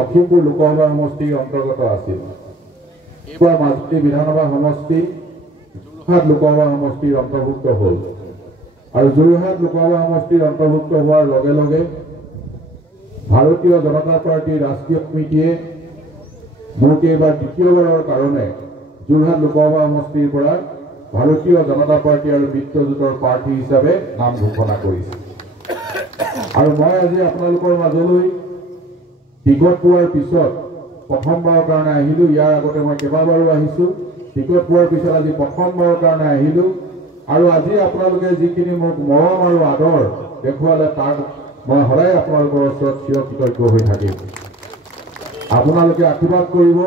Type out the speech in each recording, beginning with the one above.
লখিমপুৰ লোকসভা সমষ্টিৰ অন্তৰ্গত আছিল। এইবাৰ মাজুলী বিধানসভা সমষ্টি যোৰহাট লোকসভা সমষ্টিৰ অন্তৰ্ভুক্ত হ'ল আৰু যোৰহাট লোকসভা সমষ্টিৰ অন্তৰ্ভুক্ত হোৱাৰ লগে লগে ভাৰতীয় জনতা পাৰ্টিৰ ৰাষ্ট্ৰীয় কমিটিয়ে মোক এইবাৰ দ্বিতীয়বাৰৰ কাৰণে যোৰহাট লোকসভা সমষ্টিৰ পৰা ভাৰতীয় জনতা পাৰ্টি আৰু মিত্ৰজোঁটৰ প্ৰাৰ্থী হিচাপে নাম ঘোষণা কৰিছে। আৰু মই আজি আপোনালোকৰ মাজলৈ টিকট পোৱাৰ পিছত প্ৰথমবাৰৰ কাৰণে আহিলোঁ। ইয়াৰ আগতে মই কেইবাবাৰো আহিছোঁ। টিকট পোৱাৰ পিছত আজি প্ৰথমবাৰৰ কাৰণে আহিলোঁ আৰু আজি আপোনালোকে যিখিনি মোক মৰম আৰু আদৰ দেখুৱালে তাক মই সদায় আপোনালোকৰ ওচৰত চিৰকৃতজ্ঞ হৈ থাকিম। আপোনালোকে আশীৰ্বাদ কৰিব।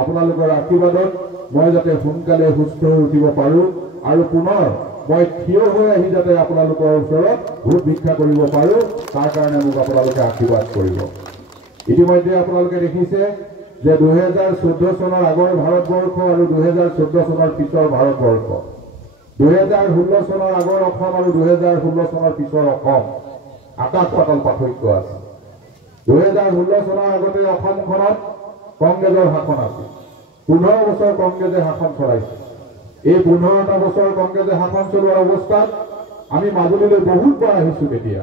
আপোনালোকৰ আশীৰ্বাদত মই যাতে সোনকালে সুস্থ হৈ উঠিব পাৰোঁ আৰু পুনৰ মই থিয় হৈ আহি যাতে আপোনালোকৰ ওচৰত ভোট ভিক্ষা কৰিব পাৰোঁ, তাৰ কাৰণে মোক আপোনালোকে আশীৰ্বাদ কৰিব। ইতিমধ্যে আপোনালোকে দেখিছে যে 2014 চনৰ আগৰ ভাৰতবৰ্ষ আৰু 2014 চনৰ পিছৰ ভাৰতবৰ্ষ, 2016 চনৰ আগৰ অসম আৰু 2016 চনৰ পিছৰ অসম আকাশ পাতাল পাৰ্থক্য আছে। 2016 চনৰ আগতে অসমখনত কংগ্ৰেছৰ শাসন আছিল। 15 বছৰ কংগ্ৰেছে শাসন চলাইছে। এই 15টা বছৰ কংগ্ৰেছে শাসন চলোৱাৰ অৱস্থাত আমি মাজুলীলৈ বহুতবাৰ আহিছোঁ। তেতিয়া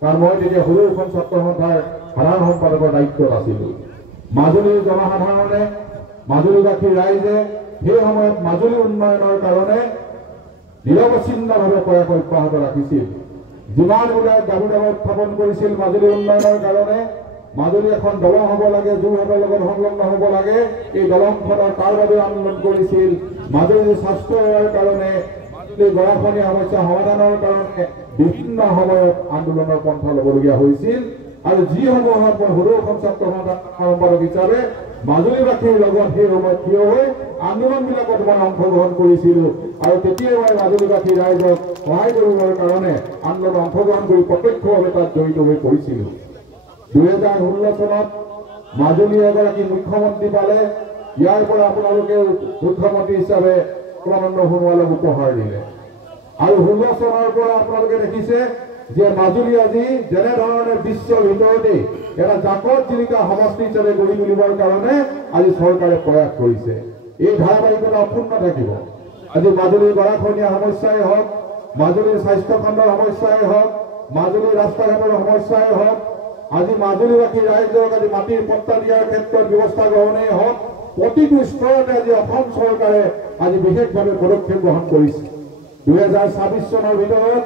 কাৰণ মই তেতিয়া সৰুখন ছাত্ৰ সন্থাৰ সাধাৰণ সম্পাদকৰ দায়িত্বত আছিলোঁ। মাজুলীৰ জনসাধাৰণে, মাজুলীবাসী ৰাইজে সেই সময়ত মাজুলী উন্নয়নৰ কাৰণে নিৰৱচ্ছিন্নভাৱে প্ৰয়াস অব্যাহত ৰাখিছিল। যিমানবিলাক দাবী-দাবা উত্থাপন কৰিছিল মাজুলী উন্নয়নৰ কাৰণে, মাজুলী এখন দলং হ'ব লাগে, যোৰহাটৰ লগত সংলগ্ন হ'ব লাগে, এই দলংখনৰ তাৰ বাবে আন্দোলন কৰিছিল। মাজুলীৰ স্বাস্থ্য সেৱাৰ কাৰণে, মাজুলীৰ গৰাখহনীয়া সমস্যা সমাধানৰ কাৰণে বিভিন্ন সময়ত আন্দোলনৰ পন্থা ল'বলগীয়া হৈছিল। আৰু যিসমূহত মই সৰুখন ছাত্ৰ সন্থাৰ সম্পাদক হিচাপে মাজুলীবাসীৰ লগত সেই সময়ত থিয় হৈ আন্দোলনবিলাকত মই অংশগ্ৰহণ কৰিছিলোঁ আৰু তেতিয়াই মই মাজুলীবাসী ৰাইজক সহায় কৰিবৰ কাৰণে আন্দোলনত অংশগ্ৰহণ কৰি প্ৰত্যক্ষভাৱে তাত জড়িত হৈ পৰিছিলোঁ। 2016 চনত মাজুলী এগৰাকী মুখ্যমন্ত্ৰী পালে। ইয়াৰ পৰা আপোনালোকে মুখ্যমন্ত্ৰী হিচাপে সৰ্বানন্দ সোণোৱালক উপহাৰ দিলে আৰু 16 চনৰ পৰা আপোনালোকে দেখিছে যে মাজুলী আজি যেনেধৰণে বিশ্বৰ ভিতৰতে এটা জাকত জিলিকা সমষ্টি হিচাপে গঢ়ি তুলিবৰ কাৰণে আজি চৰকাৰে প্ৰয়াস কৰিছে। এই ধাৰাবাহিকতা অক্ষুণ্ণ থাকিব। আজি মাজুলীৰ গৰাখহনীয়া সমস্যাই হওক, মাজুলীৰ স্বাস্থ্য খণ্ডৰ সমস্যাই হওক, মাজুলীৰ ৰাস্তা ঘাটৰ সমস্যাই হওক, আজি মাজুলীবাসী ৰাইজক আজি মাটিৰ পট্টা দিয়াৰ ক্ষেত্ৰত ব্যৱস্থা গ্ৰহণেই হওক, প্ৰতিটো স্তৰতে আজি অসম চৰকাৰে আজি বিশেষভাৱে পদক্ষেপ গ্ৰহণ কৰিছে। 2026 চনৰ ভিতৰত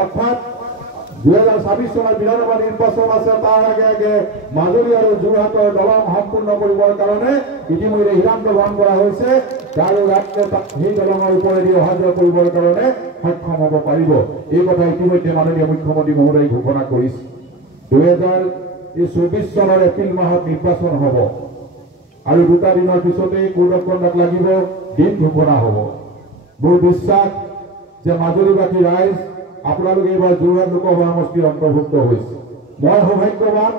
অৰ্থাৎ 2026 চনৰ বিধানসভা নিৰ্বাচন আছে। তাৰ আগে আগে মাজুলী আৰু যোৰহাটৰ দলং সম্পূৰ্ণ কৰিবৰ কাৰণে ইতিমধ্যে সিদ্ধান্ত গ্ৰহণ কৰা হৈছে আৰু ৰাইজে সেই দলঙৰ ওপৰেদি অহা যোৱা কৰিবৰ কাৰণে সক্ষম হ'ব পাৰিব। এই কথা ইতিমধ্যে মাননীয় মুখ্যমন্ত্ৰী মহোদয়ে ঘোষণা কৰিছে। 2024 চনৰ এপ্ৰিল মাহত নিৰ্বাচন হ'ব আৰু 2টা দিনৰ পিছতেই কোড অফ কণ্ডাক্ট লাগিব, দিন ঘোষণা হ'ব। মোৰ বিশ্বাস যে মাজুলীবাসী ৰাইজ আপোনালোকে এইবাৰ যোৰহাট লোকসভা সমষ্টিৰ অন্তৰ্ভুক্ত হৈছে। মই সৌভাগ্যৱান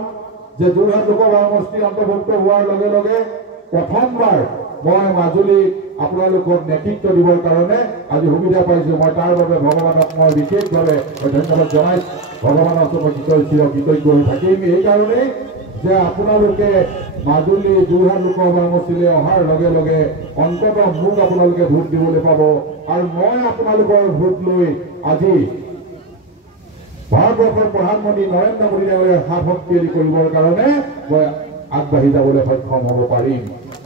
যে যোৰহাট লোকসভা সমষ্টিৰ অন্তৰ্ভুক্ত হোৱাৰ লগে লগে প্ৰথমবাৰ মই মাজুলীক আপোনালোকক নেতৃত্ব দিবৰ কাৰণে আজি সুবিধা পাইছোঁ। মই তাৰ বাবে ভগৱানক মই বিশেষভাৱে ধন্যবাদ জনাইছোঁ। ভগৱানৰ ওচৰত মই চিৰকৃতজ্ঞ হৈ থাকিম। এইকাৰণেই যে আপোনালোকে মাজুলী যোৰহাট লোকসভা সমষ্টিলৈ অহাৰ লগে লগে অন্ততঃ মোক আপোনালোকে ভোট দিবলৈ পাব আৰু মই আপোনালোকৰ ভোট লৈ আজি ভাৰতবৰ্ষৰ প্ৰধানমন্ত্ৰী নৰেন্দ্ৰ মোদী ডাঙৰীয়াক শক্তিশালী কৰিবৰ কাৰণে মই আগবাঢ়ি যাবলৈ সক্ষম হ'ব পাৰিম।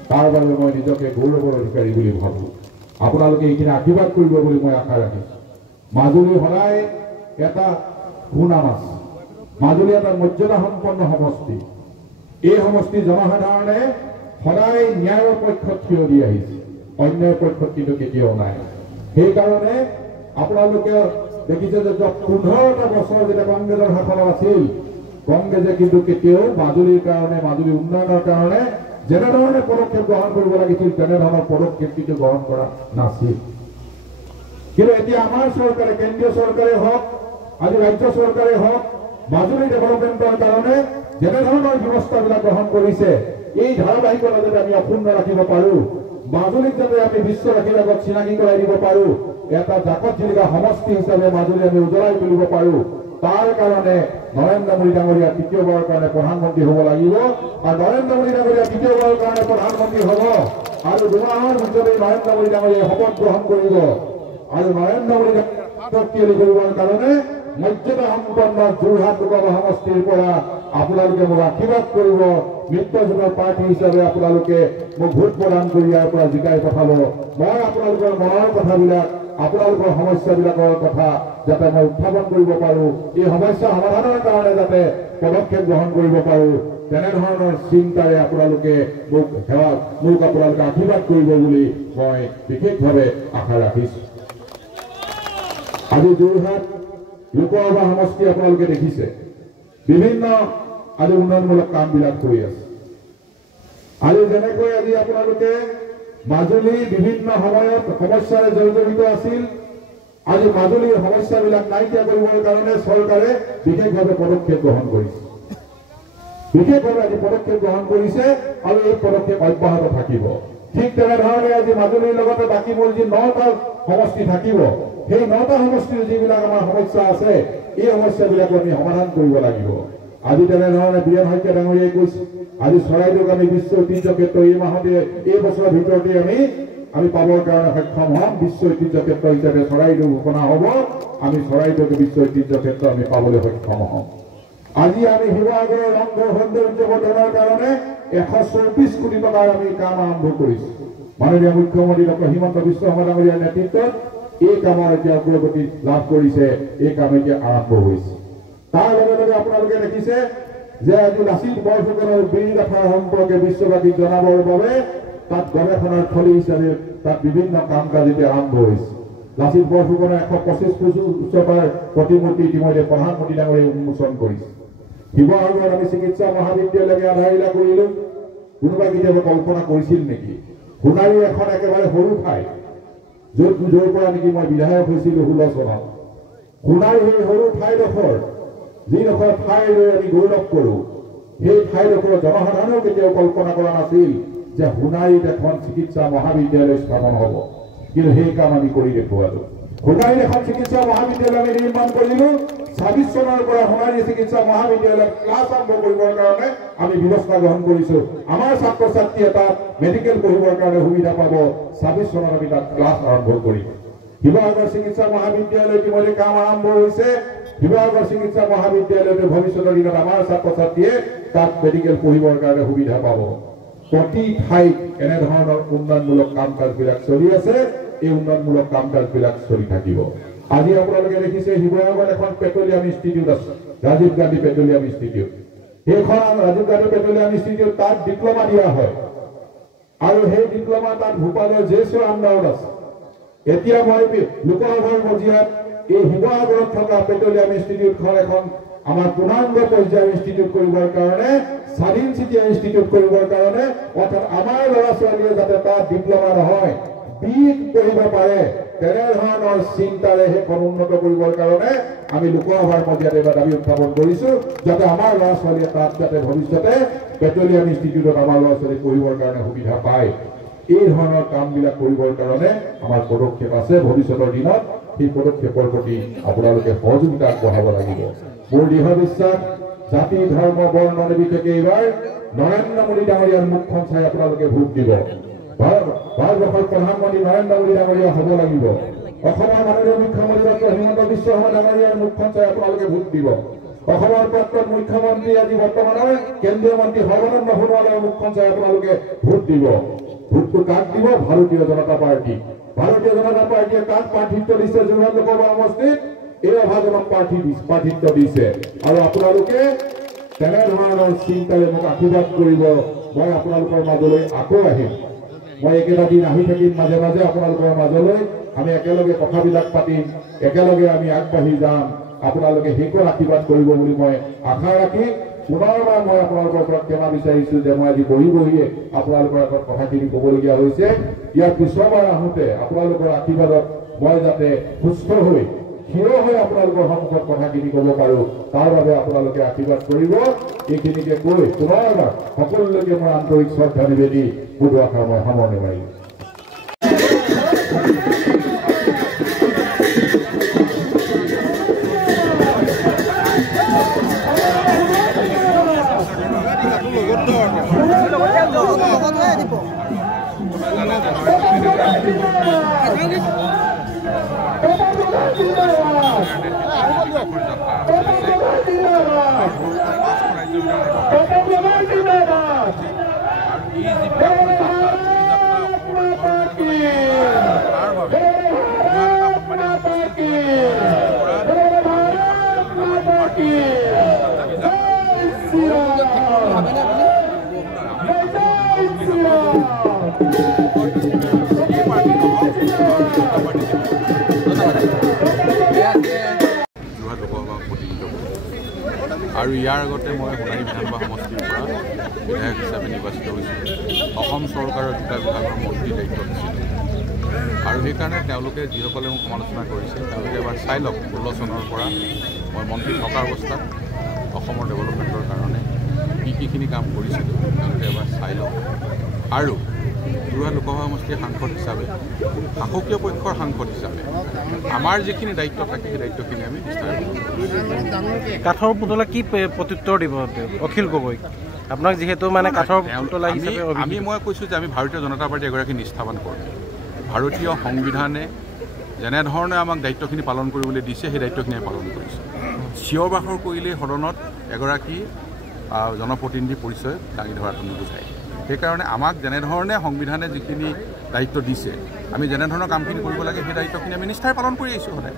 তাৰ বাবে মই নিজকে গৌৰৱৰ অধিকাৰী বুলি ভাবোঁ। আপোনালোকে এইখিনি আশীৰ্বাদ কৰিব বুলি মই আশা ৰাখিছোঁ। মাজুলী সদায় এটা সুনাম আছে। মাজুলী এটা মৰ্যাদা সম্পন্ন সমষ্টি। এই সমষ্টিৰ জনসাধাৰণে সদায় ন্যায়ৰ পক্ষত থিয় দি আহিছে, অন্যায়ৰ পক্ষত কিন্তু কেতিয়াও নাই। সেইকাৰণে আপোনালোকে দেখিছে যে 15টা বছৰ যেতিয়া কংগ্ৰেছৰ শাসনত আছিল, কংগ্ৰেছে কিন্তু কেতিয়াও মাজুলীৰ কাৰণে, মাজুলী উন্নয়নৰ কাৰণে যেনেধৰণে পদক্ষেপ গ্ৰহণ কৰিব লাগিছিল তেনেধৰণৰ পদক্ষেপ কিন্তু গ্ৰহণ কৰা নাছিল। কিন্তু এতিয়া আমাৰ চৰকাৰে, কেন্দ্ৰীয় চৰকাৰে হওক, আজি ৰাজ্য চৰকাৰে হওক, মাজুলী ডেভেলপমেণ্টৰ কাৰণে যেনেধৰণৰ ব্যৱস্থাবিলাক গ্ৰহণ কৰিছে, এই ধাৰাবাহিকতা যাতে আমি অক্ষুণ্ণ ৰাখিব পাৰোঁ, মাজুলীক যাতে আমি বিশ্ববাসীৰ আগত চিনাকি কৰাই দিব পাৰোঁ, এটা জাকত জিলিকা সমষ্টি হিচাপে মাজুলী আমি উজ্বলাই তুলিব পাৰোঁ, তাৰ কাৰণে নৰেন্দ্ৰ মোদী ডাঙৰীয়া তৃতীয়বাৰৰ কাৰণে প্ৰধানমন্ত্ৰী হ'ব লাগিব আৰু নৰেন্দ্ৰ মোদী ডাঙৰীয়া তৃতীয়বাৰৰ কাৰণে প্ৰধানমন্ত্ৰী হ'ব আৰু 2 মাহৰ ভিতৰতে নৰেন্দ্ৰ মোদী ডাঙৰীয়া শপত গ্ৰহণ কৰিব আৰু নৰেন্দ্ৰ মোদী শক্তিশালী কৰিবৰ কাৰণে মৰ্যাদা সম্পন্ন যোৰহাট লোকসভা সমষ্টিৰ পৰা আপোনালোকে মোক আশীৰ্বাদ কৰিব মিত্ৰজোঁটৰ প্ৰাৰ্থী হিচাপে আপোনালোকে মোক ভোট প্ৰদান কৰি ইয়াৰ পৰা জিকাই পঠাব মই আপোনালোকৰ মনৰ কথাবিলাক আপোনালোকৰ সমস্যাবিলাকৰ কথা যাতে মই উত্থাপন কৰিব পাৰোঁ এই সমস্যা সমাধানৰ কাৰণে যাতে পদক্ষেপ গ্ৰহণ কৰিব পাৰোঁ তেনেধৰণৰ চিন্তাৰে আপোনালোকে মোক আপোনালোকে আশীৰ্বাদ কৰিব বুলি মই বিশেষভাৱে আশা ৰাখিছোঁ আজি যোৰহাট লোকসভা সমষ্টি আপোনালোকে দেখিছে বিভিন্ন আজি উন্নয়নমূলক কামবিলাক কৰি আছে আজি যেনেকৈ আজি আপোনালোকে মাজুলী বিভিন্ন সময়ত সমস্যাৰে জড়িত আছিল আজি মাজুলীৰ সমস্যাবিলাক নাইকিয়া কৰিবৰ কাৰণে চৰকাৰে বিশেষভাৱে পদক্ষেপ গ্ৰহণ কৰিছে আৰু এই পদক্ষেপ অব্যাহত থাকিব ঠিক তেনেধৰণে আজি মাজুলীৰ লগতে বাকী মোৰ যি 9টা সমষ্টি থাকিব সেই 9টা সমষ্টিৰ যিবিলাক আমাৰ সমস্যা আছে এই সমস্যাবিলাক আমি সমাধান কৰিব লাগিব আজি তেনেধৰণে বীৰেন শইকীয়া ডাঙৰীয়াই কৈছে আজি চৰাইদেউক আমি বিশ্ব ঐতিহ্য ক্ষেত্ৰ এই মাহতে এই বছৰৰ ভিতৰতে আমি পাবৰ কাৰণে সক্ষম হ'ম বিশ্ব ঐতিহ্য ক্ষেত্ৰ হিচাপে চৰাইদেউ ঘোষণা হ'ব আমি চৰাইদেউক বিশ্ব ঐতিহ্য ক্ষেত্ৰ আমি পাবলৈ সক্ষম হ'ম আজি আমি শিৱসাগৰৰ ৰংঘৰ সৌন্দৰ্য বৰ্ধনৰ কাৰণে 124 কোটি টকাৰ আমি কাম আৰম্ভ কৰিছোঁ মাননীয় মুখ্যমন্ত্ৰী ডক্টৰ হিমন্ত বিশ্ব শৰ্মা ডাঙৰীয়াৰ নেতৃত্বত এই কামৰ এতিয়া অগ্ৰগতি লাভ কৰিছে এই কাম এতিয়া আৰম্ভ হৈছে তাৰ লগে লগে আপোনালোকে দেখিছে যে আজি লাচিত বৰফুকনৰ বীৰগাথা সম্পৰ্কে বিশ্ববাসীক জনাবৰ বাবে তাত গৱেষণাৰ থলী হিচাপে তাত বিভিন্ন কাম কাজ এতিয়া আৰম্ভ হৈছে লাচিত বৰফুকনৰ 125 ফুট উচ্চতাৰ প্ৰতিমূৰ্তি ইতিমধ্যে প্ৰধানমন্ত্ৰী ডাঙৰীয়াই উন্মোচন কৰিছে শিৱসাগৰত আমি চিকিৎসা মহাবিদ্যালয়কে আধাৰিলা কৰিলো কোনোবা কেতিয়াবা কল্পনা কৰিছিল নেকি সোণাৰী এখন একেবাৰে সৰু ঠাই য'ৰ পৰা নেকি মই বিধায়ক হৈছিলোঁ 16 চনত সোণাৰী সেই সৰু ঠাইডোখৰ যিডোখৰ ঠাইলৈ আমি গৌৰৱ কৰোঁ সেই ঠাইডোখৰ জনসাধাৰণেও কেতিয়াও কল্পনা কৰা নাছিল যে সোণাৰীত এখন চিকিৎসা মহাবিদ্যালয় স্থাপন হ'ব কিন্তু সেই কাম আমি কৰি দেখুৱালোঁ সোণাৰীত এখন চিকিৎসা মহাবিদ্যালয় আমি নিৰ্মাণ কৰিলোঁ 26 চনৰ পৰা সোণাৰী চিকিৎসা মহাবিদ্যালয়ত ক্লাছ আৰম্ভ কৰিবৰ কাৰণে আমি ব্যৱস্থা গ্ৰহণ কৰিছোঁ আমাৰ ছাত্ৰ ছাত্ৰীয়ে তাত মেডিকেল পঢ়িবৰ কাৰণে সুবিধা পাব 26 চনত আমি তাত ক্লাছ আৰম্ভ কৰিম শিৱসাগৰ চিকিৎসা মহাবিদ্যালয় ইতিমধ্যে কাম আৰম্ভ হৈছে শিৱসাগৰ চিকিৎসা মহাবিদ্যালয়তে ভৱিষ্যতৰ দিনত আমাৰ ছাত্ৰ ছাত্ৰীয়ে তাত মেডিকেল পঢ়িবৰ কাৰণে সুবিধা পাব প্ৰতি ঠাইত এনেধৰণৰ উন্নয়নমূলক কাম কাজবিলাক চলি আছে এই উন্নয়নমূলক কাম কাজবিলাক চলি থাকিব আজি আপোনালোকে দেখিছে শিৱসাগৰত এখন পেট্ৰলিয়াম ইনষ্টিটিউট আছে ৰাজীৱ গান্ধী পেট্ৰলিয়াম ইনষ্টিটিউট সেইখন ৰাজীৱ গান্ধী পেট্ৰলিয়াম ইনষ্টিটিউট তাত ডিপ্ল'মা দিয়া হয় আৰু সেই ডিপ্ল'মা তাত ভূপালৰ জেছৰ আণ্ডাৰত আছে এতিয়া মই লোকসভাৰ মজিয়াত এই শিৱসাগৰত থকা পেট্ৰলিয়াম ইনষ্টিটিউটখন এখন আমাৰ পূৰ্ণাংগ পৰ্যায়ৰ ইনষ্টিটিউট কৰিবৰ কাৰণে স্বাধীন চিটিয়া ইনষ্টিটিউট কৰিবৰ কাৰণে অৰ্থাৎ আমাৰ ল'ৰা ছোৱালীয়ে যাতে তাত ডিপ্ল'মা নহয় বিট পঢ়িব পাৰে তেনেধৰণৰ চিন্তাৰে সেইখন উন্নত কৰিবৰ কাৰণে আমি লোকসভাৰ মজিয়াত এটা দাবী উত্থাপন কৰিছোঁ যাতে আমাৰ ল'ৰা ছোৱালীয়ে তাত যাতে ভৱিষ্যতে পেট্ৰলিয়াম ইনষ্টিটিউটত আমাৰ ল'ৰা ছোৱালী পঢ়িবৰ কাৰণে সুবিধা পায় এই ধৰণৰ কামবিলাক কৰিবৰ কাৰণে আমাৰ পদক্ষেপ আছে ভৱিষ্যতৰ দিনত সেই পদক্ষেপৰ প্ৰতি আপোনালোকে সহযোগিতা আগবঢ়াব লাগিব মোৰ দৃঢ় বিশ্বাস জাতি ধৰ্ম বৰ্ণ নিৰ্বিশেষে এইবাৰ নৰেন্দ্ৰ মোদী ডাঙৰীয়াৰ মুখখন চাই আপোনালোকে ভোট দিব ভাৰতবৰ্ষৰ প্ৰধানমন্ত্ৰী নৰেন্দ্ৰ মোদী ডাঙৰীয়া হ'ব লাগিব অসমৰ মাননীয় মুখ্যমন্ত্ৰী ডক্টৰ হিমন্ত বিশ্ব শৰ্মা ডাঙৰীয়াৰ মুখখন চাই আপোনালোকে ভোট দিব অসমৰ প্ৰাক্তন মুখ্যমন্ত্ৰী আজি বৰ্তমানৰ কেন্দ্ৰীয় মন্ত্ৰী সৰ্বানন্দ সোণোৱালৰ মুখখন চাই আপোনালোকে ভোট দিব ভোটটো কাক দিব ভাৰতীয় জনতা পাৰ্টি ভাৰতীয় জনতা পাৰ্টিয়ে কাক প্ৰাৰ্থিত্ব দিছে যোৰহাট লোকসভা সমষ্টিত এই অভাজনক প্ৰাৰ্থিত্ব দিছে আৰু আপোনালোকে তেনেধৰণৰ চিন্তাৰে মোক আশীৰ্বাদ কৰিব মই আপোনালোকৰ মাজলৈ আকৌ আহিম মই একেটা দিন আহি থাকিম মাজে মাজে আপোনালোকৰ মাজলৈ আমি একেলগে কথাবিলাক পাতিম একেলগে আমি আগবাঢ়ি যাম আপোনালোকে সেইকণ আশীৰ্বাদ কৰিব বুলি মই আশা ৰাখি পুনৰবাৰ মই আপোনালোকৰ পৰা ক্ষমা বিচাৰিছোঁ যে মই আজি বহিয়ে আপোনালোকৰ আগত কথাখিনি ক'বলগীয়া হৈছে ইয়াৰ পিছৰবাৰ আহোঁতে আপোনালোকৰ আশীৰ্বাদত মই যাতে সুস্থ হৈ থিয় হৈ আপোনালোকৰ সন্মুখত কথাখিনি ক'ব পাৰোঁ তাৰ বাবে আপোনালোকে আশীৰ্বাদ কৰিব এইখিনিকে কৈ পুনৰবাৰ সকলোলৈকে মই আন্তৰিক শ্ৰদ্ধা নিবেদি মোৰ আশা মই সামৰণি মাৰিম আৰু ইয়াৰ আগতে মই সোণাৰী বিধানসভা সমষ্টিৰ পৰা বিধায়ক হিচাপে নিৰ্বাচিত হৈছিলোঁ। অসম চৰকাৰৰ দুটা বিভাগৰ মন্ত্ৰী দায়িত্ব দিছিল আৰু সেইকাৰণে তেওঁলোকে যিসকলে মোক সমালোচনা কৰিছে তেওঁলোকে এবাৰ চাই লওক 16 চনৰ পৰা মই মন্ত্ৰী থকা অৱস্থাত অসমৰ ডেভেলপমেণ্টৰ কাৰণে কিখিনি কাম কৰিছিলোঁ তেওঁলোকে এবাৰ চাই লওক। আৰু যোৰহাট লোকসভা সমষ্টিৰ সাংসদ হিচাপে শাসকীয় পক্ষৰ সাংসদ হিচাপে আমাৰ যিখিনি দায়িত্ব থাকে সেই দায়িত্বখিনি আমি নিষ্ঠাৰে কাঠৰ পুতলা কি প্ৰত্যুত্তৰ দিব অখিল গগৈ আপোনাক যিহেতু মানে কাঠৰ পুতলা হিচাপে মই কৈছোঁ যে আমি ভাৰতীয় জনতা পাৰ্টি এগৰাকী নিষ্ঠাৱান কৰ্মী। ভাৰতীয় সংবিধানে যেনেধৰণে আমাক দায়িত্বখিনি পালন কৰিবলৈ দিছে সেই দায়িত্বখিনি আমি পালন কৰিছোঁ। চিঞৰ বাখৰ কৰিলেই সদনত এগৰাকী জনপ্ৰতিনিধি পৰিচয় দাঙি ধৰাটো নুবুজায়। সেইকাৰণে আমাক যেনেধৰণে সংবিধানে যিখিনি দায়িত্ব দিছে আমি যেনেধৰণৰ কামখিনি কৰিব লাগে সেই দায়িত্বখিনি আমি নিষ্ঠাৰে পালন কৰি আহিছোঁ সদায়।